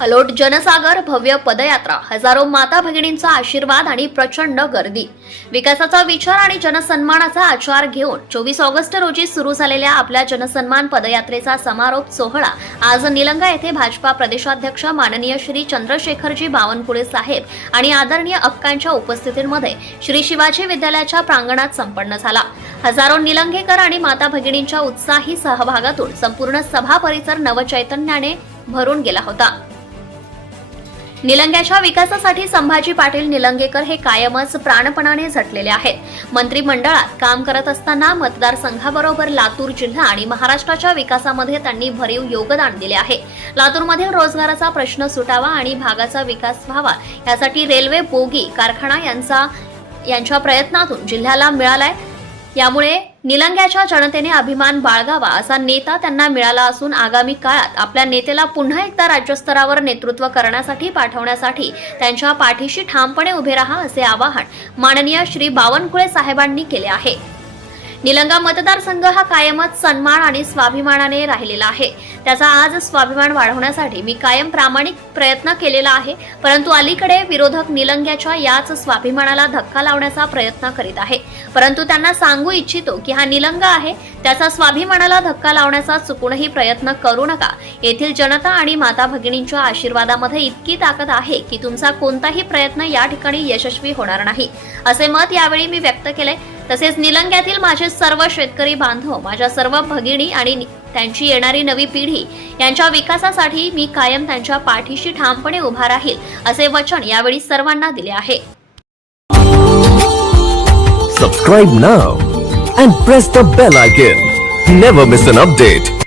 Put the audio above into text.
अलोट जनसागर भव्य पदयात्रा हजारो माता भगिनींचा आशीर्वाद आणि प्रचंड गर्दी. विकासाचा विचार आणि जनसन्मानाचा आचार घेऊन चोवीस ऑगस्ट रोजी सुरू झालेल्या आपल्या जनसन्मान पदयात्रेचा समारोप सोहळा आज निलंगा येथे भाजपा प्रदेशाध्यक्ष माननीय श्री चंद्रशेखरजी बावनकुळे साहेब आणि आदरणीय अक्कांच्या उपस्थितीमध्ये श्री शिवाजी विद्यालयाच्या प्रांगणात संपन्न झाला. हजारो निलंगेकर आणि माता भगिनींच्या उत्साही सहभागातून संपूर्ण सभा परिसर नवचैतन्याने भरून गेला होता. निलंग्याच्या विकासासाठी संभाजी पाटील निलंगेकर हे कायमच प्राणपणाने झटलेले आहेत. मंत्रिमंडळात काम करत असताना मतदारसंघाबरोबर लातूर जिल्हा आणि महाराष्ट्राच्या विकासामध्ये त्यांनी भरीव योगदान दिले आहे. लातूरमधील रोजगाराचा प्रश्न सुटावा आणि भागाचा विकास व्हावा यासाठी रेल्वे बोगी कारखाना यांचा यांच्या प्रयत्नातून जिल्ह्याला मिळालाय. यामुळे निलंग्याच्या जनतेने अभिमान बाळगावा असा नेता त्यांना मिळाला असून आगामी काळात आपल्या नेत्याला पुन्हा एकदा राज्यस्तरावर नेतृत्व करण्यासाठी पाठवण्यासाठी त्यांच्या पाठीशी ठामपणे उभे राहा असे आवाहन माननीय श्री बावनकुळे साहेबांनी केले आहे. निलंगा मतदारसंघ हा कायमच सन्मान आणि स्वाभिमानाने राहिलेला आहे. त्याचा आज स्वाभिमान वाढवण्यासाठी मी कायम प्रामाणिक प्रयत्न केलेला आहे परंतु अलीकडे विरोधक निलंग्याच्या याच स्वाभिमानाला धक्का लावण्याचा प्रयत्न करीत आहे. परंतु त्यांना सांगू इच्छितो की हा निलंग आहे त्याचा स्वाभिमानाला धक्का लावण्याचा चुकूनही प्रयत्न करू नका. येथील जनता आणि माता भगिनींच्या आशीर्वादामध्ये इतकी ताकद आहे की तुमचा कोणताही प्रयत्न या ठिकाणी यशस्वी होणार नाही. असे मत यावेळी मी व्यक्त केले. तसेच निलंग्यातील माझे सर्व शेतकरी बांधव माझ्या सर्व भगिनी आणि त्यांची येणारी नवी पिढी यांच्या विकासासाठी मी कायम त्यांच्या पाठीशी ठामपणे उभा राहील असे वचन यावेळी सर्वांना दिले आहे. Subscribe now and press the bell icon never miss an update